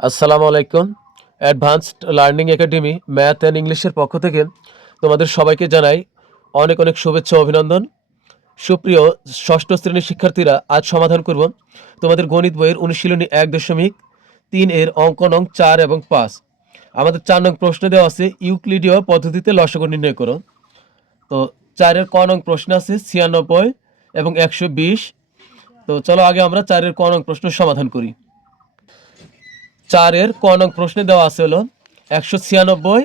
আসসালামু আলাইকুম। Advanced learning academy math and ইংলিশের পক্ষ থেকে তোমাদের সবাইকে জানাই অনেক অনেক শুভেচ্ছা ও অভিনন্দন। সুপ্রিয় ষষ্ঠ শ্রেণীর শিক্ষার্থীরা, আজ সমাধান করব তোমাদের গণিত বইয়ের অনুশীলনী 1.3 এর অঙ্ক নং 4 এবং 5। আমাদের 4 নং প্রশ্নে দেওয়া আছে ইউক্লিডীয় পদ্ধতিতে লসাগু নির্ণয় করো। তো 4-এর ক নং প্রশ্ন আছে 96 এবং 120। তো চলো আগে আমরা 4-এর ক নং প্রশ্ন সমাধান করি। 4-এর ক নং প্রশ্নে দেওয়া আছে হলো 196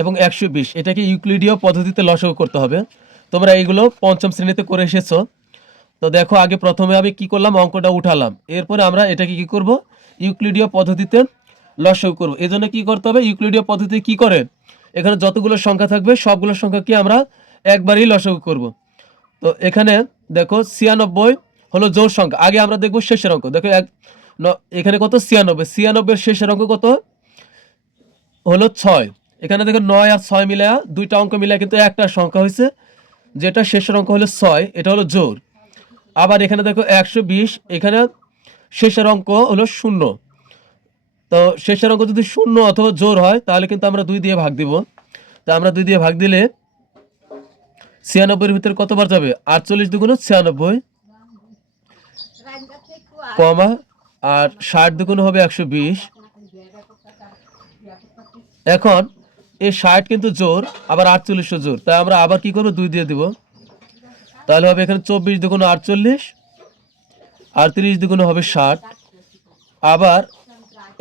এবং 120, এটাকে ইউক্লিডীয় পদ্ধতিতে লসাগু করতে হবে। তোমরা এইগুলো পঞ্চম শ্রেণীতে করে এসেছো। তো দেখো, আগে প্রথমে আমি কি করলাম, অঙ্কটা উঠালাম, এরপরে আমরা এটাকে কি করব, ইউক্লিডীয় পদ্ধতিতে লসাগু করব। এই জন্য কী করতে হবে, ইউক্লিডীয় পদ্ধতি কি করে, এখানে যতগুলো সংখ্যা থাকবে সবগুলো সংখ্যাকে আমরা একবারেই লসাগু করব। তো এখানে দেখো 96 হলো জোড় সংখ্যা, আগে আমরা দেখব শেষের অঙ্ক। দেখো এখানে কত, 96 শেষের অঙ্ক কত হলো 6। এখানে দেখো 9 আর 6 মিলায়া দুইটা অঙ্ক মিলায়া কিন্তু একটা সংখ্যা হয়েছে, যেটা শেষের অঙ্ক হলো 6, এটা হলো জোড়। আবার এখানে দেখো 120, এখানে শেষের অঙ্ক হলো 0। তো শেষের অঙ্ক যদি 0 অথবা জোড় হয় তাহলে কিন্তু আমরা 2 দিয়ে ভাগ দিব। তা আমরা 2 দিয়ে ভাগ দিলে 96-এর ভিতরে কতবার যাবে, 48 দুগুণ 96 কমা, আর 60 দুগুণ হবে 120। এখন এই 60 কিন্তু জোর, আবার 48 জোর, তাই আমরা আবার কি করবো, 2 দিয়ে দিব। তাহলে হবে এখানে 24 দুগুণ 48, আর 30 দুগুণ হবে 60। আবার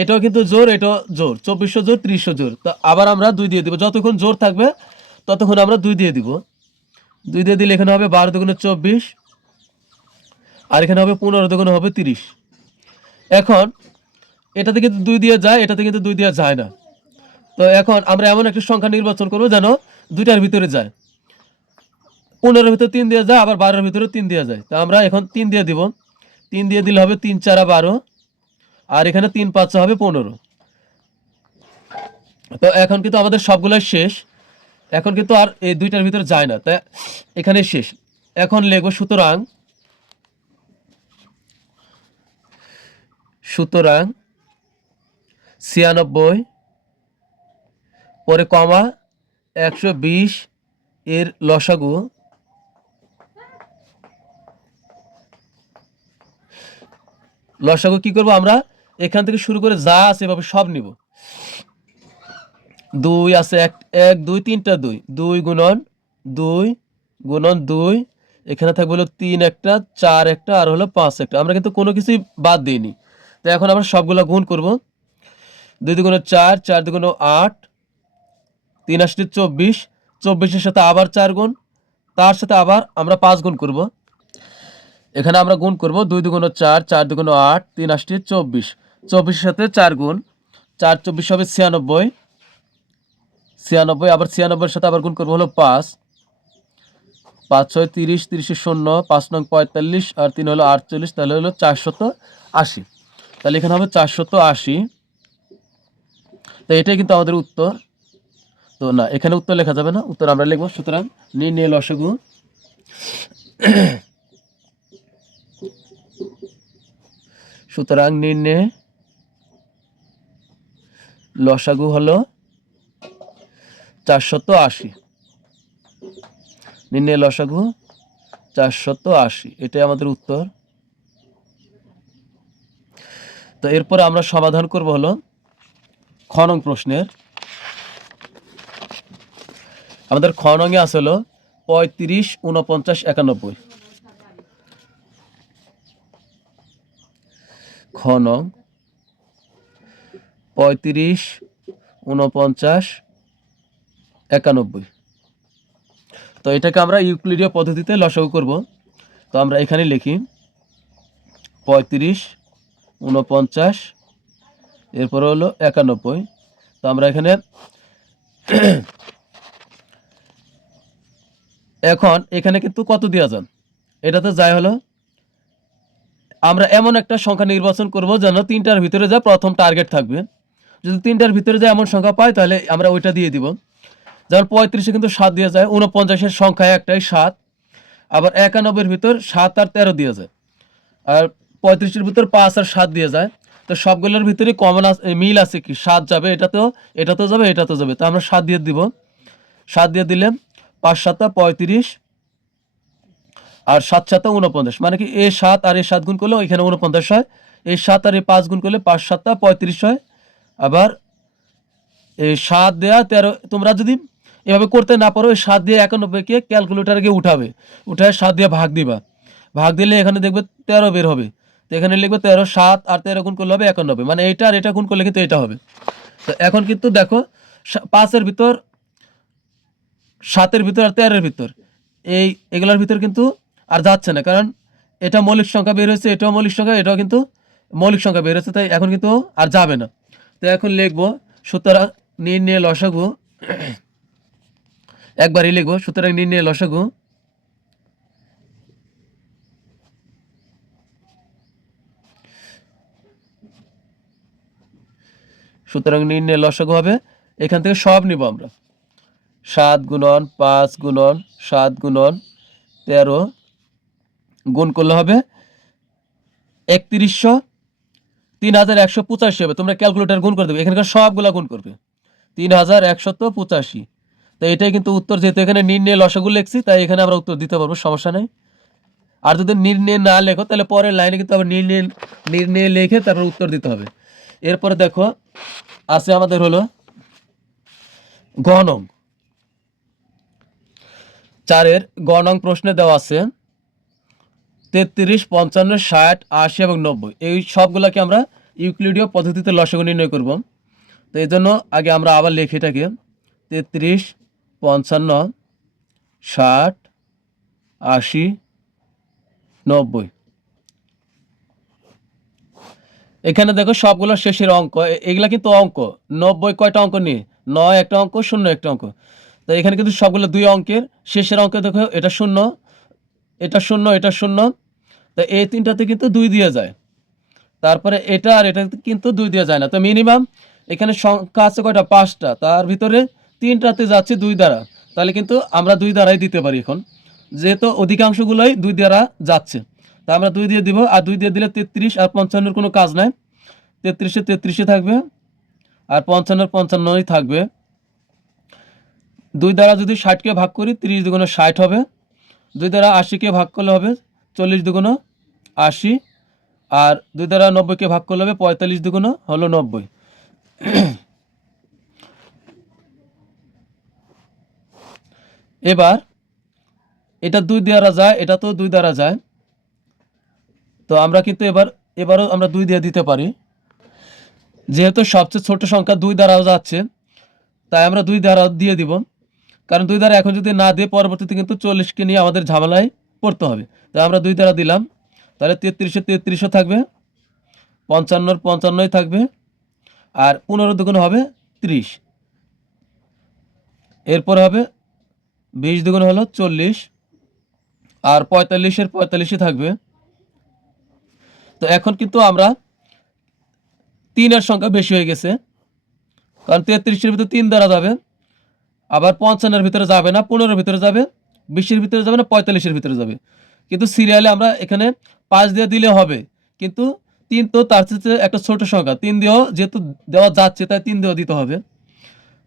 এটাও কিন্তু জোর, এটাও জোর, 2400 জোর 30 জোর। তা আবার আমরা 2 দিয়ে দিব, যতক্ষণ জোর থাকবে ততক্ষণ আমরা 2 দিয়ে দিব। 2 দিয়ে দিলে এখানে হবে 12 দুগুণ 24, আর এখানে হবে 15 দুগুণ হবে 30। এখন এটাতে কিন্তু 2 দিয়ে যায়, এটাতে কিন্তু 2 দেওয়া যায় না। তো এখন আমরা এমন একটা সংখ্যা নির্বাচন করবো যেন দুইটার ভিতরে যায়। 15-এর ভিতরে 3 দেওয়া যায়, আবার 12-এর ভিতরে 3 দেওয়া যায়। তো আমরা এখন 3 দিয়ে দিব। 3 দিয়ে দিলে হবে 3 4 12, আর এখানে 3 5 হবে 15। তো এখন কিন্তু আমাদের সবগুলাই শেষ, এখন কিন্তু আর এই দুইটার ভিতরে যায় না, তাই এখানে শেষ। এখন লিখব সুতরাং 96 পরে কমা 120 এর লসাগু কি করব, আমরা এখান থেকে শুরু করে যা আছে এভাবে সব নিব। 2 আছে, 1 2 3টা 2, 2 গুণন 2 গুণন 2, এখানে থাকবে হলো 3 একটা, 4 একটা, আর হলো 5 একটা। আমরা কিন্তু কোনো কিছুই বাদ দিইনি। তো এখন আমরা সবগুলো গুণ করব। 2 দুগুণে 4, 4 দুগুণে 8, 3 8 24, 24-এর সাথে আবার 4 গুণ, তার সাথে আবার আমরা 5 গুণ করব। এখানে আমরা গুণ করব 2 দুগুণে 4, 4 দুগুণে 8, 3 8 24, 24-এর সাথে 4 গুণ, 4 24 হবে 96, 96, আবার 96-এর সাথে আবার গুণ করবো হলো 5, 5 6 30, 30 0, 5 9 45, আর 3 হলো 48, তাহলে হলো 480। তাহলে এখানে হবে 480। তো এটাই কিন্তু আমাদের উত্তর। তো না, এখানে উত্তর লেখা যাবে না, উত্তর আমরা লিখবো সুতরাং নির্ণয় লসাগু। সুতরাং নির্ণয় লসাগু হলো 480। নির্ণয় লসাগু 480, এটাই আমাদের উত্তর। তো এরপরে আমরা সমাধান করব হলো খ নং প্রশ্নের। আমাদের খ নংয়ে আছে হলো 35 49 91। খ নং 35 49 91। তো এটাকে আমরা ইউক্লিডীয় পদ্ধতিতে লসাগু করব। তো আমরা এখানে লিখি 35 49, এরপরে হলো 91। তো আমরা এখানে এখন এখানে কিন্তু কত দেওয়া যান, এটাতে যাই হলো আমরা এমন একটা সংখ্যা নির্বাচন করব যেন 3টার ভিতরে যা প্রথম টার্গেট থাকবে। যদি 3টার ভিতরে যা এমন সংখ্যা পাই তাহলে আমরা ওইটা দিয়ে দিব। যেমন 35-এ কিন্তু 7 দেওয়া যায়, 49-এর সংখ্যায় একটাই 7, আবার 91-এর ভিতর 7 আর 13 দেওয়া যায়, আর 35-এর ভিতর 5 আর 7 দেওয়া যায়। তো তো সবগুলোর ভিতরে কমন মিল আছে কি, 7 যাবে, এটাতেও যাবে, এটাতেও যাবে। তো আমরা 7 দিয়ে দিব। 7 দিয়ে দিলে 5 7 35 আর 7 7 49, মানে কি এই 7 আর এই 7 গুণ করলে এখানে 49 হয়, এই 7 আর এই 5 গুণ করলে 5 7 35 হয়। আবার এই 7 দেয়া 13, তোমরা যদি এভাবে করতে না পারো, এই 7 দিয়ে 91 কে ক্যালকুলেটারে গিয়ে উঠায় 7 দিয়ে ভাগ দিবা। ভাগ দিলে এখানে দেখবে 13 বের হবে। তো এখানে লিখবে 13, 7 আর 13 গুণ করলে হবে 91, মানে এইটা আর এটা গুণ করলে কিন্তু এটা হবে। তো এখন কিন্তু দেখো 5 এর ভিতর, 7 এর ভিতর আর 13 এর ভিতর এগুলোর ভিতর কিন্তু আর যাচ্ছে না, কারণ এটা মৌলিক সংখ্যা বের হয়েছে, এটাও মৌলিক সংখ্যা, এটাও কিন্তু মৌলিক সংখ্যা বের হয়েছে, তাই এখন কিন্তু আর যাবে না। তো এখন লিখবো সুতরাং নির্ণয় লসাগু, একবারই লিখবো সুতরাং নির্ণয় লসাগু হবে, এখান থেকে সব নিব আমরা। 7 গুণন 5 গুণন 7 গুণন 13 গুণ করলে হবে 3185 হবে। তোমরা ক্যালকুলেটর গুণ করে দেবে, এখানকার সবগুলা গুণ করবে 3185। তো এটাই কিন্তু উত্তর, যেহেতু এখানে নির্ণয় লসাগু লিখছি তাই এখানে আমরা উত্তর দিতে পারবো, সমস্যা নেই। আর যদি নির্ণয় না লেখো তাহলে পরের লাইনে কিন্তু আবার নির্ণয় লিখে তারপর উত্তর দিতে হবে। এরপরে দেখো আছে আমাদের হলো গ নং, 4-এর গ নং প্রশ্নে দেওয়া আছে 33 55 60 80 এবং 90, এই সবগুলোকে আমরা ইউক্লিডীয় পদ্ধতিতে লসাগু নির্ণয় করব। তো এই জন্য আগে আমরা আবার লিখি এটাকে 33 55 60 80 90। এখানে দেখো সবগুলো শেষের অঙ্ক, এগুলা কিন্তু অঙ্ক। 90 কয়টা অঙ্ক নিয়ে, 9 একটা অঙ্ক, 0 একটা অঙ্ক। তো এখানে কিন্তু সবগুলো 2 অঙ্কের, শেষের অঙ্কে দেখো এটা 0, এটা 0, এটা 0। তো এই তিনটাতে কিন্তু 2 দিয়ে যায়, তারপরে এটা আর এটা কিন্তু 2 দিয়ে যায় না। তো মিনিমাম এখানে সংখ্যা আছে কয়টা, 5টা, তার ভিতরে 3টাতে যাচ্ছে 2 দ্বারা, তাহলে কিন্তু আমরা 2 দ্বারাই দিতে পারি এখন, যেহেতু অধিকাংশগুলোই 2 দ্বারা যাচ্ছে। তা আমরা 2 দিয়ে দিব, আর 2 দিয়ে দিলে 33 আর 55-এর কোনো কাজ নাই, 33-এ 33 থাকবে আর 55-এর 55ই থাকবে। 2 দ্বারা যদি 60-কে ভাগ করি 30 দুগুণ 60 হবে, 2 দ্বারা 80-কে ভাগ করলে হবে 40 দুগুণ 80, আর 2 দ্বারা 90-কে ভাগ করলে হবে 45 দুগুণ হলো 90। এবার এটা 2 দ্বারা যায়, এটা তো 2 দ্বারা যায়, তো আমরা কিন্তু এবারও আমরা 2 দিয়ে দিতে পারি, যেহেতু সবচেয়ে ছোট সংখ্যা 2 দ্বারাও যাচ্ছে তাই আমরা 2 দ্বারা দিয়ে দিব। কারণ 2 দ্বারা এখন যদি না দিয়ে পরবর্তীতে কিন্তু 40-কে নিয়ে আমাদের ঝামেলায় পড়তে হবে, তাই আমরা 2 দ্বারা দিলাম। তাহলে 33-এ 33 থাকবে, 55-এর 55ই থাকবে, আর 15 দুগুণ হবে 30, এরপরে হবে 20 দুগুণ হলো 40, আর 45-এর 45ই থাকবে। তো এখন কিন্তু আমরা 3-এর সংখ্যা বেশি হয়ে গেছে, কারণ 33-এর ভিতরে 3 দ্বারা যাবে, আবার 55-এর ভিতরে যাবে না, 15-এর ভিতরে যাবে, 20-এর ভিতরে যাবে না, 45-এর ভিতরে যাবে। কিন্তু সিরিয়ালে আমরা এখানে 5 দিয়ে দিলে হবে, কিন্তু 3 তো তার চেয়ে একটা ছোট সংখ্যা, 3 দিয়েও যেহেতু দেওয়া যাচ্ছে তাই 3 দিয়েও দিতে হবে।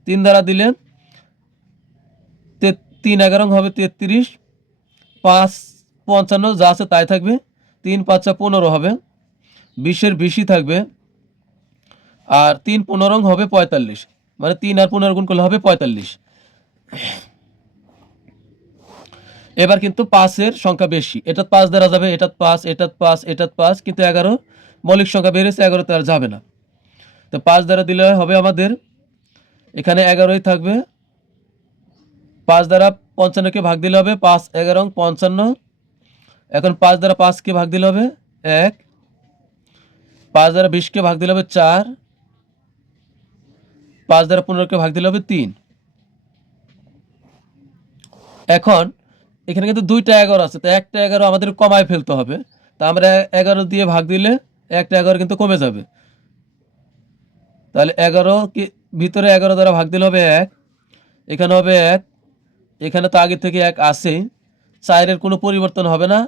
3 দ্বারা দিলে 3 11 হবে 33, 5 55 যা আছে তাই থাকবে, 3 5 15 হবে, 20-এর 20ই থাকবে, আর 3 15 হবে 45, মানে 3 আর 15 গুণ করলে হবে 45। এবার কিন্তু 5-এর সংখ্যা বেশি, এটা 5 দ্বারা যাবে, এটা 5, এটা 5, এটা 5, কিন্তু 11 মৌলিক সংখ্যা বেড়েছে, 11তে আর যাবে না। তো 5 দ্বারা দিলে হবে আমাদের এখানে 11ই থাকবে, 5 দ্বারা 55-কে ভাগ দিলে হবে 5 11 55। এখন 5 দ্বারা 5-কে ভাগ দিলে হবে 1, 5 দ্বারা 20-কে ভাগ দিলে হবে 4, 5 দ্বারা 15-কে ভাগ দিলে হবে 3। এখন এখানে কিন্তু 2টা 11 আছে, তো একটা 11 আমাদের কমায় ফেলতে হবে। তা আমরা 11 দিয়ে ভাগ দিলে একটা 11 কিন্তু কমে যাবে, তাহলে 11 কি ভিতরে 11 দ্বারা ভাগ দিলে হবে 1, এখানে হবে 1, এখানে তো আগে থেকে 1 আছেই, 4-এর কোনো পরিবর্তন হবে না,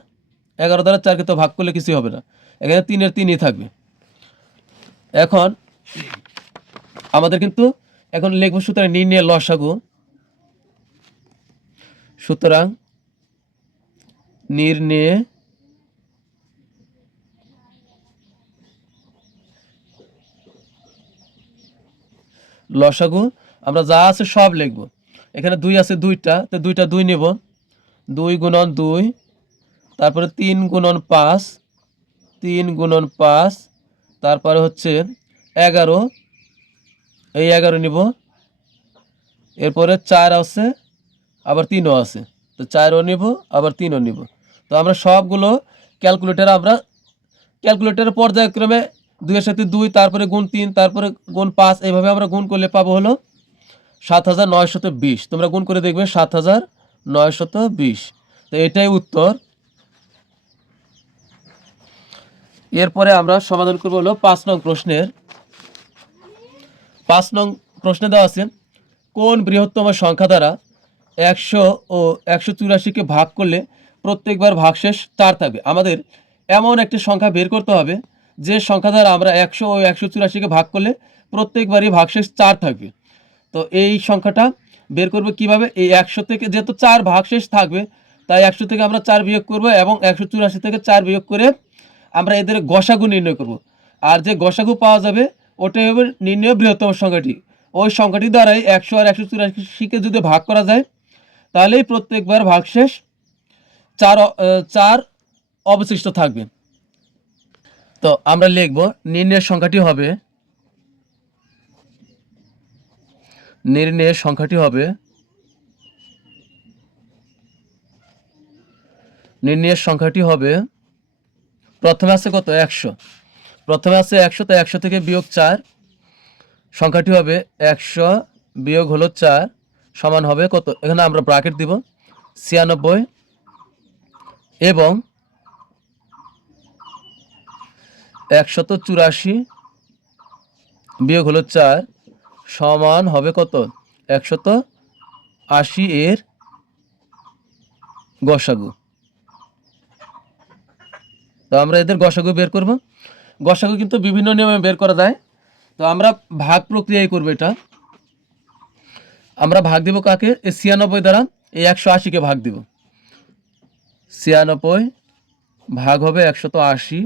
11 দ্বারা 4-কে তো ভাগ করলে কিছুই হবে না, এখানে 3-এর 3ই থাকবে। এখন আমাদের কিন্তু এখন লিখবো সুতরাং নির্ণয় লসাগু। সুতরাং নির্ণয় লসাগু আমরা যা আছে সব লিখবো। এখানে 2 আছে 2টা, তো 2টা 2 নেব, 2 গুণন 2, তারপরে 3 গুণন 5, 3 গুণন 5, তারপরে হচ্ছে 11, এই 11 নিব, এরপরে 4 আছে, আবার 3ও আছে, তো 4ও নিব, আবার 3ও নিব। তো আমরা সবগুলো ক্যালকুলেটরের পর্যায়ক্রমে 2 এর সাথে 2, তারপরে গুণ 3, তারপরে গুণ 5, এইভাবে আমরা গুণ করলে পাবো হলো 7920। তোমরা গুণ করে দেখবে 7920। তো এটাই উত্তর। এরপরে আমরা সমাধান করব হলো 5 নং প্রশ্নের। 5 নং প্রশ্নে দেওয়া আছে কোন বৃহত্তম সংখ্যা দ্বারা 100 ও 184কে ভাগ করলে প্রত্যেকবার ভাগশেষ 4 থাকবে। আমাদের এমন একটি সংখ্যা বের করতে হবে যে সংখ্যা দ্বারা আমরা 100 ও 184কে ভাগ করলে প্রত্যেকবারই ভাগশেষ 4 থাকবে। তো এই সংখ্যাটা বের করব কিভাবে? এই 100 থেকে যেহেতু 4 ভাগশেষ থাকবে, তাই 100 থেকে আমরা 4 বিয়োগ করব এবং 184 থেকে 4 বিয়োগ করে আমরা এদের গসাগু নির্ণয় করব। আর যে গসাগু পাওয়া যাবে ওটাই হবে নির্ণয় বৃহত্তম সংখ্যাটি। ওই সংখ্যাটি দ্বারাই 100 আর 184কে যদি ভাগ করা যায় তাহলেই প্রত্যেকবার ভাগশেষ 4 অবশিষ্ট থাকবে। তো আমরা লিখব নির্ণয়ের সংখ্যাটি হবে নির্ণয়ের সংখ্যাটি হবে প্রথমে আছে কত? 100। প্রথমে আছে 100, তো 100 থেকে বিয়োগ 4, সংখ্যাটি হবে 100 বিয়োগ হলো 4 সমান হবে কত? এখানে আমরা ব্র্যাকেট দিব 96 এবং 184 বিয়োগ হলো 4 সমান হবে কত? 180 এর গসাগু। তো আমরা এদের গসাগু বের করব। গসাগু কিন্তু বিভিন্ন নিয়মে বের করা যায়। তো আমরা ভাগ প্রক্রিয়ায় করব এটা। আমরা ভাগ দিব কাকে? এই 96 দ্বারা এই 180কে ভাগ দিব। 96 ভাগ হবে 180।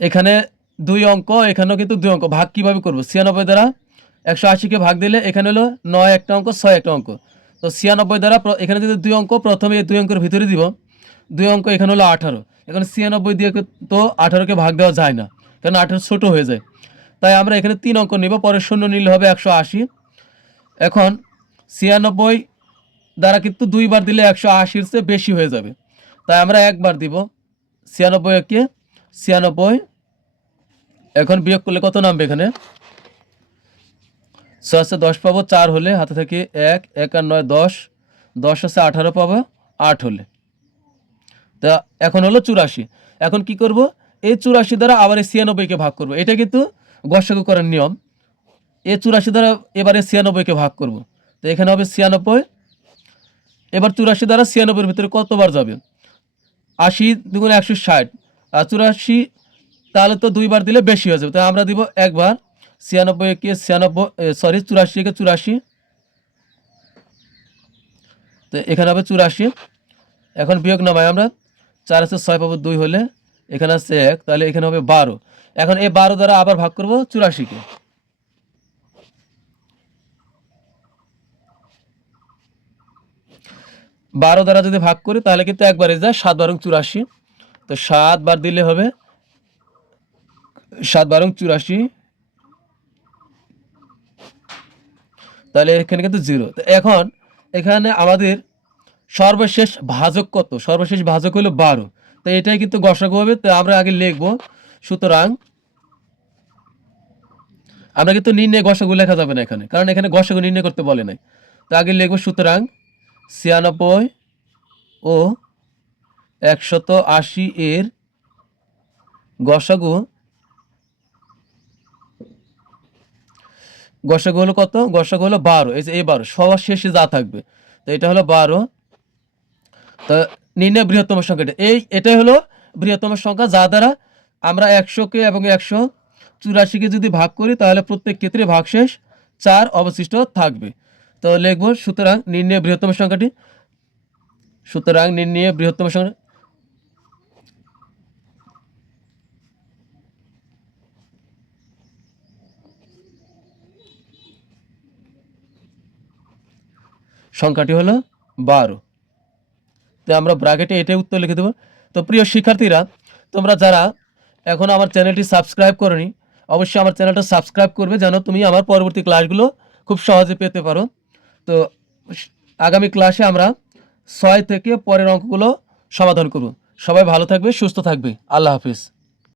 এখানে 2 অঙ্ক, এখানেও কিন্তু 2 অঙ্ক। ভাগ কিভাবে করব? 96 দ্বারা 180কে ভাগ দিলে এখানে হলো 9 একটা অঙ্ক, 6 একটা অঙ্ক। তো 96 দ্বারা এখানে যদি 2 অঙ্ক, প্রথমে এই 2 অঙ্কের ভিতরে দিব 2 অঙ্ক, এখানে হলো 18। এখন 96 দিয়ে তো 18কে ভাগ দেওয়া যায় না, কারণ 18 ছোট হয়ে যায়। তাই আমরা এখানে 3 অঙ্ক নিব, পরে শূন্য নিলে হবে 180। এখন 96 দ্বারা কিন্তু 2 বার দিলে 180-র চেয়ে বেশি হয়ে যাবে, তাই আমরা একবার দিব 96কে 96। এখন বিয়োগ করলে কত নামবে? এখানে 6 আছে 10 পাবো, 4 হলে হাতে থেকে 1, 1 আর 9 10, 10 আছে 18 পাবো 8 হলে। তা এখন হলো 84। এখন কি করব? এই 84 দ্বারা আবার এই 96কে ভাগ করব। এটা কিন্তু গসাগু করার নিয়ম। এই 84 দ্বারা এবারে 96কে ভাগ করব। তো এখানে হবে 96। এবার 84 দ্বারা 96-এর ভিতরে কতবার যাবে? 80 দুগুণে 160, আর 84 তাহলে তো 2 বার দিলে বেশি হয়ে যাবে, তাই আমরা দিব একবার 96-কে 84-কে 84। তো এখানে হবে 84। এখন বিয়োগ নামাই আমরা, 4 আছে 6 পাবো 2 হলে, এখানে আছে 1, তাহলে এখানে হবে 12। এখন এই 12 দ্বারা আবার ভাগ করব 84-কে। বারো দ্বারা যদি ভাগ করি তাহলে কিন্তু একবারে যায় 7 বারং 84। তো 7 বার দিলে হবে 7 বারং 84, তাহলে এখানে কিন্তু 0। তো এখন এখানে আমাদের সর্বশেষ ভাজক কত? সর্বশেষ ভাজক হলো 12। তো এটাই কিন্তু গসাগু হবে। তো আমরা আগে লিখব, সুতরাং আমরা কিন্তু নির্ণয় গসাগু লেখা যাবে না এখানে, কারণ এখানে গসাগু নির্ণয় করতে বলে নাই। তো আগে লিখব সুতরাং 96 ও 180 এর গসাগু হলো কত? গসাগু হলো 12। এই যে এই 12 সবার শেষে যা থাকবে, তো এটা হলো 12। তো নির্ণয় বৃহত্তম সংখ্যাটা এটাই হলো বৃহত্তম সংখ্যা, যা দ্বারা আমরা 100কে এবং 184কে যদি ভাগ করি তাহলে প্রত্যেক ক্ষেত্রে ভাগশেষ 4 অবশিষ্ট থাকবে। তো লিখব সুতরাং নির্ণয় বৃহত্তম সংখ্যাটি, সুতরাং নির্ণয় বৃহত্তম সংখ্যা সংখ্যাটি হলো 12। তো আমরা ব্র্যাকেটে এটাই উত্তর লিখে দেবো। তো প্রিয় শিক্ষার্থীরা, তোমরা যারা এখন আমার চ্যানেলটি সাবস্ক্রাইব করনি, অবশ্যই আমার চ্যানেলটা সাবস্ক্রাইব করবে যেন তুমি আমার পরবর্তী ক্লাসগুলো খুব সহজে পেতে পারো। তো আগামী ক্লাসে আমরা 6 থেকে পরের অঙ্কগুলো সমাধান করব। সবাই ভালো থাকবে, সুস্থ থাকবে। আল্লাহ হাফিজ।